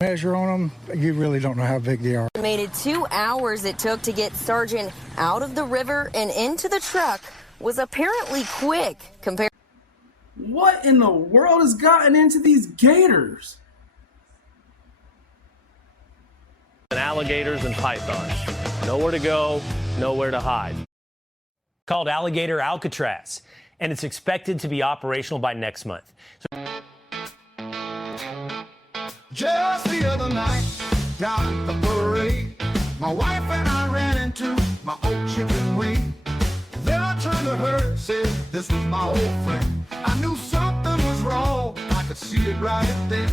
Measure on them, you really don't know how big they are. Estimated 2 hours it took to get Sargent out of the river and into the truck was apparently quick compared. What in the world has gotten into these gators? Alligators and pythons. Nowhere to go, nowhere to hide. Called Alligator Alcatraz, and it's expected to be operational by next month. Just the other night, down at the parade, my wife and I ran into my old chicken wing. Then I turned to her and said, this was my old friend. I knew something was wrong, I could see it right then.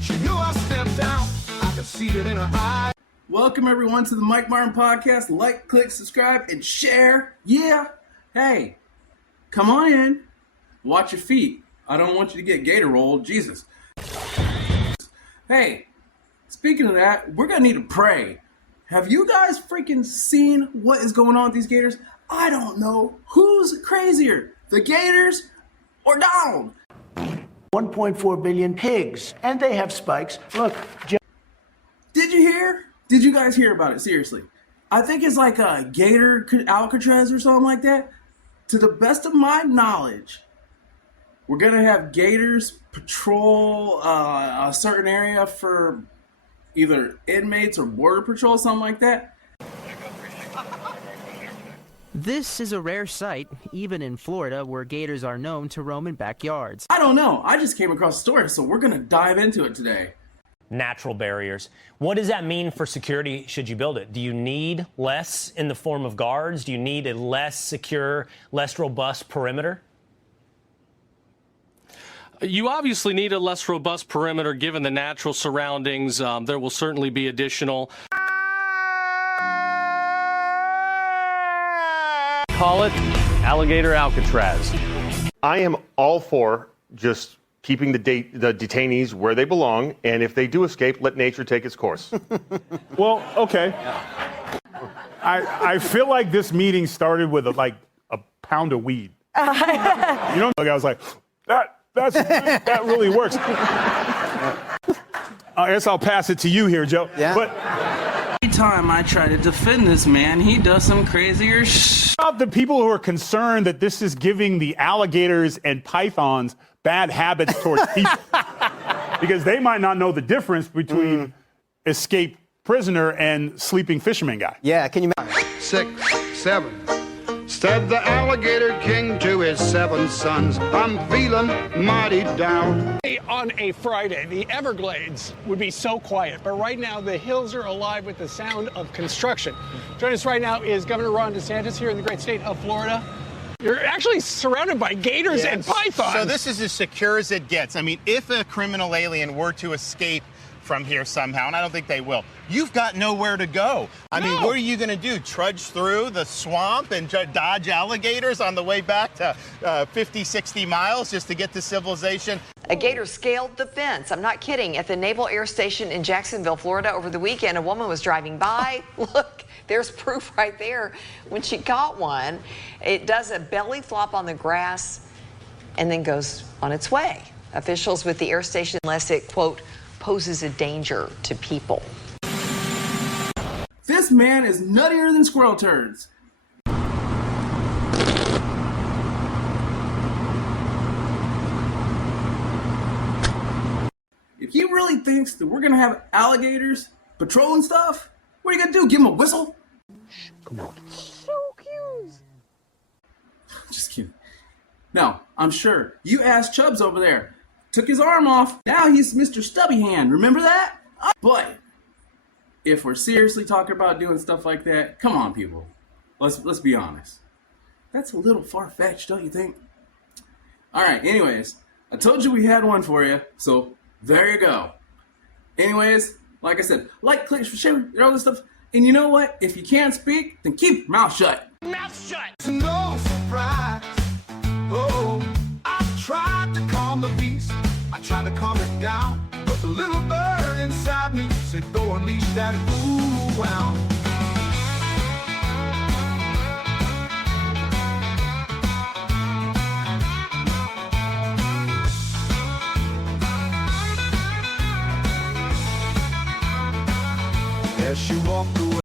She knew I stepped down, I could see it in her eyes. Welcome everyone to the Mike Martin Podcast. Like, click, subscribe, and share. Yeah. Hey, come on in. Watch your feet. I don't want you to get gator rolled. Jesus. Hey, speaking of that, we're going to need to pray. Have you guys freaking seen what is going on with these gators? I don't know. Who's crazier, the gators or Donald? 1.4 billion pigs, and they have spikes. Look. Did you hear? Did you guys hear about it? Seriously. I think it's like a Gator Alcatraz or something like that. To the best of my knowledge, we're going to have gators patrol a certain area for either inmates or border patrol, something like that. This is a rare sight, even in Florida, where gators are known to roam in backyards. I don't know. I just came across a story, so we're going to dive into it today. Natural barriers. What does that mean for security should you build it? Do you need less in the form of guards? Do you need a less secure, less robust perimeter? You obviously need a less robust perimeter given the natural surroundings. There will certainly be additional. Call it Alligator Alcatraz. I am all for just keeping the detainees where they belong, and if they do escape, let nature take its course. Well, okay. I feel like this meeting started with a pound of weed. You know, I was like, that really works. I guess I'll pass it to you here, Joe. Yeah. But every time I try to defend this man, he does some crazier about the people who are concerned that this is giving the alligators and pythons bad habits towards people. Because they might not know the difference between escaped prisoner and sleeping fisherman guy. Yeah, can you imagine? 6, 7. Said the alligator king to his 7 sons, I'm feeling mighty down. On a Friday, the Everglades would be so quiet, but right now the hills are alive with the sound of construction. Joining us right now is Governor Ron DeSantis here in the great state of Florida. You're actually surrounded by gators and pythons. So this is as secure as it gets. I mean, if a criminal alien were to escape from here somehow, and I don't think they will, you've got nowhere to go. I mean, what are you going to do? Trudge through the swamp and dodge alligators on the way back to 50, 60 miles just to get to civilization? A gator scaled the fence. I'm not kidding. At the Naval Air Station in Jacksonville, Florida, over the weekend, a woman was driving by. Look, there's proof right there. When she caught one, it does a belly flop on the grass and then goes on its way. Officials with the air station, unless it, quote, poses a danger to people. This man is nuttier than squirrel turds. If he really thinks that we're gonna have alligators patrolling stuff, what are you gonna do? Give him a whistle? Come on. So cute. Just kidding. No, I'm sure. You asked Chubbs over there. Took his arm off. Now he's Mr. Stubby Hand. Remember that? But if we're seriously talking about doing stuff like that, come on, people. Let's be honest. That's a little far-fetched, don't you think? All right. Anyways, I told you we had one for you, so there you go. Anyways, like I said, like, click, share, all this stuff. And you know what? If you can't speak, then keep your mouth shut. Mouth shut. No surprise. Oh, I tried to calm the beast. I tried to calm it down. But the little bird inside me said, go unleash that ooh wow. as she walked away.